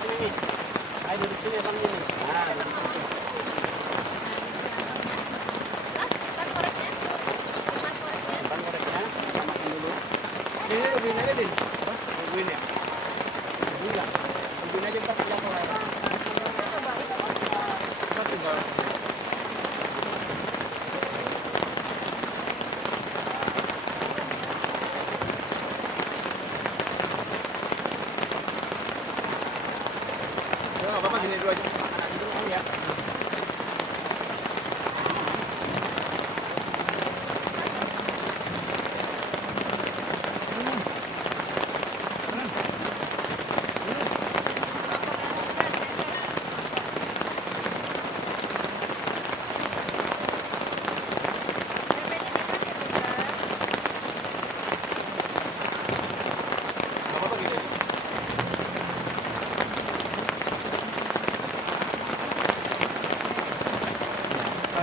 sini nih. Ayo duduk sini abang ini. Nah, duduk sini. Simpan koreknya, kita makan dulu. Ini rubuhin aja, Din. Apa? Rubuhin ya? Rubuhin lah. Rubuhin aja ntar jatuh air. Kita tinggal. Nggak apa-apa, gini dulu aja. Makan aja dulu ya.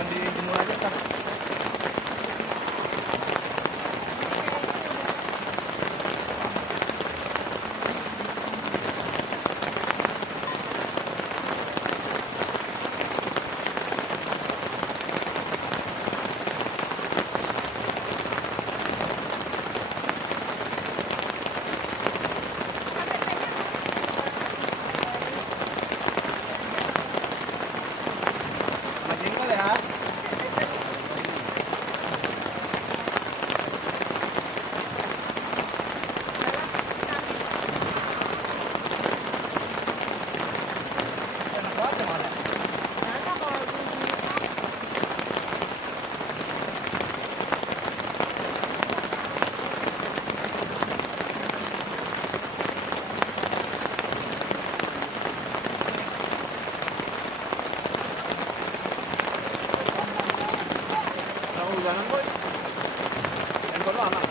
Dijemur aja ntar. Sama jengkol ya. Enak banget yang ada. Kalau hujanan boy, handphone lo aman.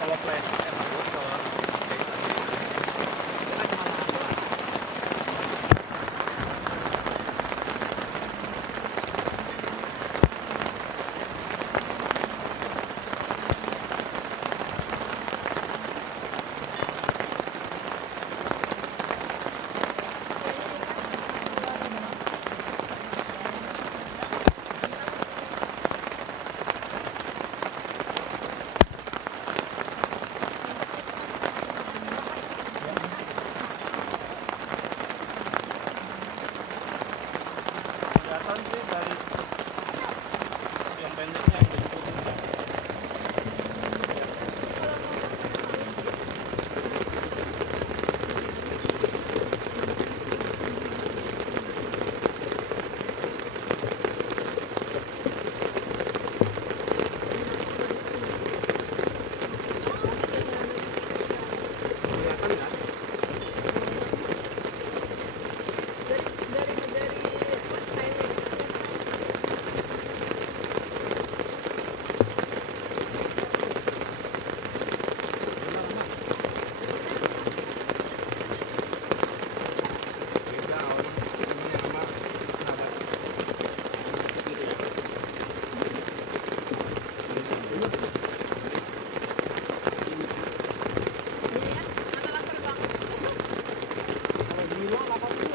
Kalau flash emang bocor. Kelihatan sih dari yang pendeknya yang diikutin. Kelihatan nggak? Beda orang ini sama sahabat gitu ya. Kalau gila 80.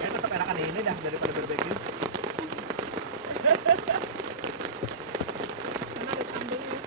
Kayaknya tetap enakan ini dah daripada barbecue. Karena ada sambelnya.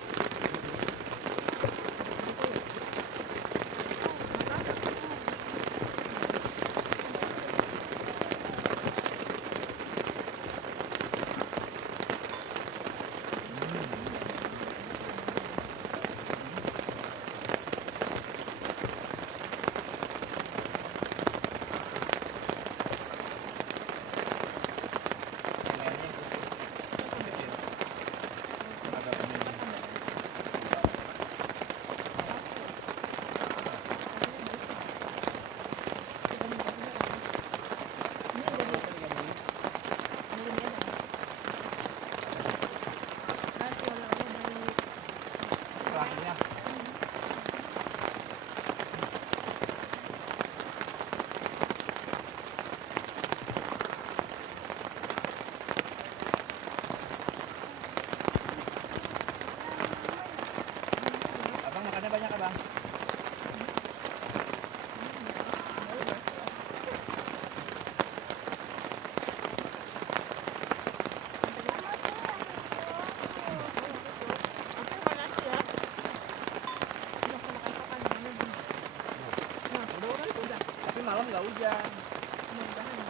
mudah-mudahan ya.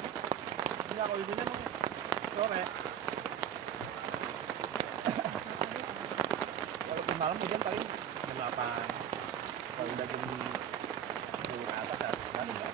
Enggak, kalau izinnya mau sore. Walaupun malam hujan paling jam 8. Kalau udah jam 10 ke atas kan enggak.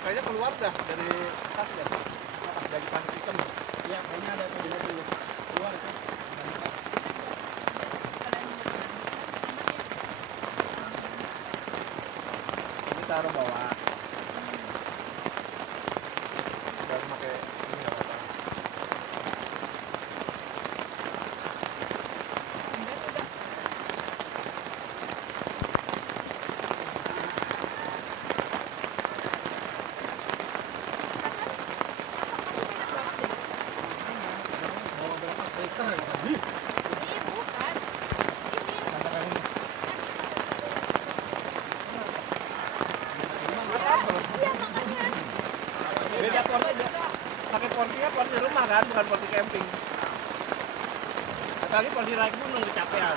Kayaknya keluar dah dari tas ya, dari plastik hitam. Iya, kayaknya ada tuh dulu keluar itu. Ini taruh bawah. Baru pakai ini nggak apa-apa. Beda porsi, pakai porsinya porsi rumah kan, bukan porsi camping. Apalagi porsi naik gunung kecapean.